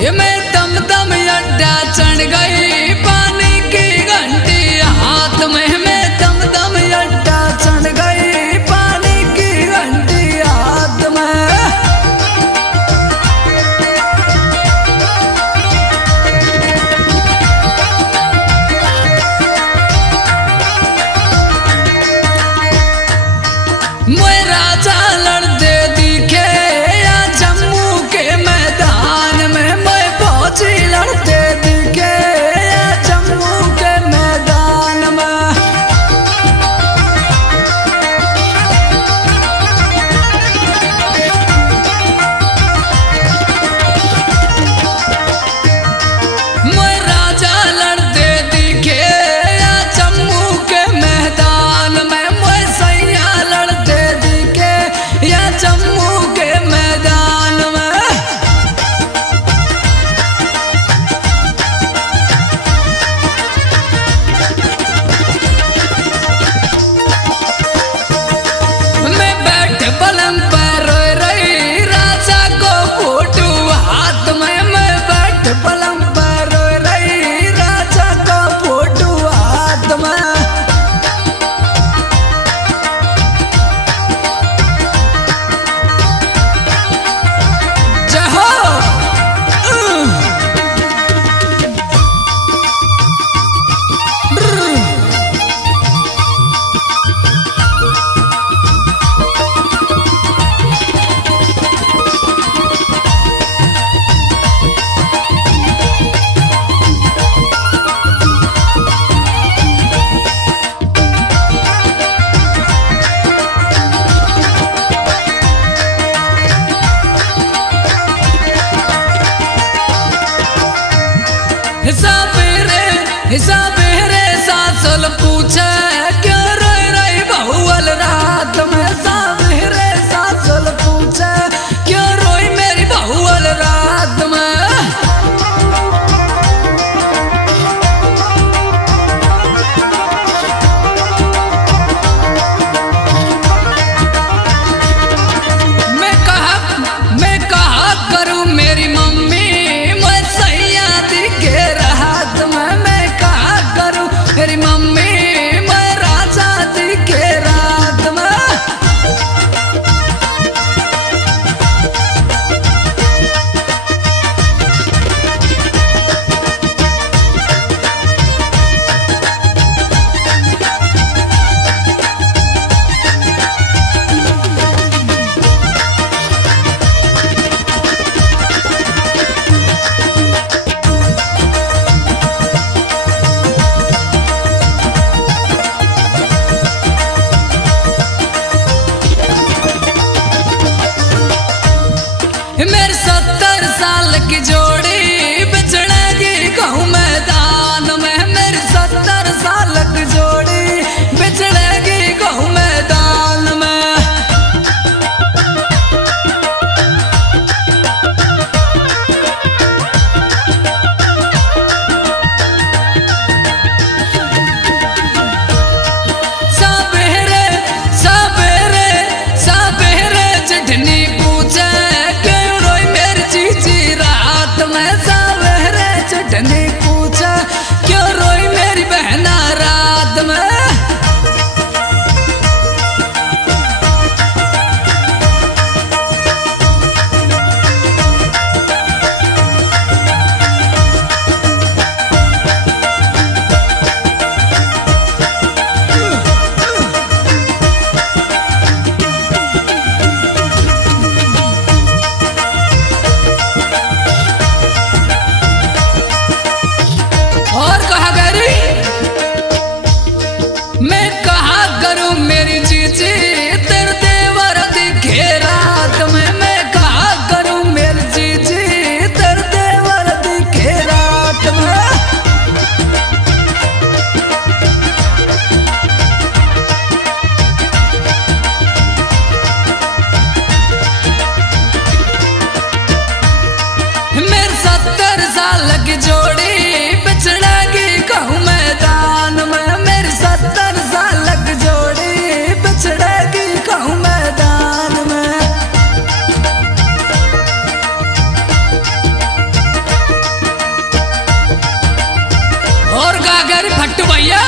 ये मैं दम दम अड्डा चढ़ गई पानी की घंटी हाथ में, मैं दम दम अड्डा चढ़ गई पानी की घंटी हाथ में। मैं राजा लड़ते दिखे या जम्मू के मैदान में, मैं फौजी लड़ते दिखे या जम्मू के मैदान में। मैं राजा लड़ते दिखे या जम्मू के मैदान में, मैं सैया लड़ते दिखे या जम्मू के मैदान में। मैं बैठ पलंग पर रोए रही राजा को फोटू हाथ में, मैं बैठ पलंग पर रोए रही राजा को फोटू हाथ में। जय हो। हिसाब रे सासल पूछे क्यों रोई रही बहुअल रात में, साबरे सासल पूछे क्यों रोई मेरी बहुअल रात में। मैं कहा करूं मेरी मम्मी मैं सैया दिखे रात में, मैं कहा करूं मेरी मम्मी मैं राजा दिखे रात में। मेरे 70 साल की जोड़ी बिछड़ेगी कहूँ मैदान में, मेरी 70 साल की जोड़ी बिछड़ेगी कहूँ मैदान में। सबेरे सबेरे सबेरे चिढ़नी पूछे क्यों रोई मेरी चीची रात में, भट्ट भैया